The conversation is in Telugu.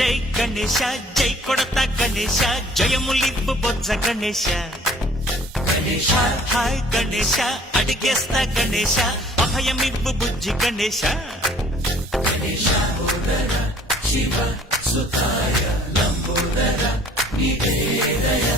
జై గణేశ జై కొడత గణేశ జయములివ్వు బొజ్జ గణేశ గణేశ హాయ్ గణేశ అడిగేస్తా గణేశ అభయమివ్వు బుజ్జి గణేశ గణేశ శివ సుతాయ లంబోదర నివేదయ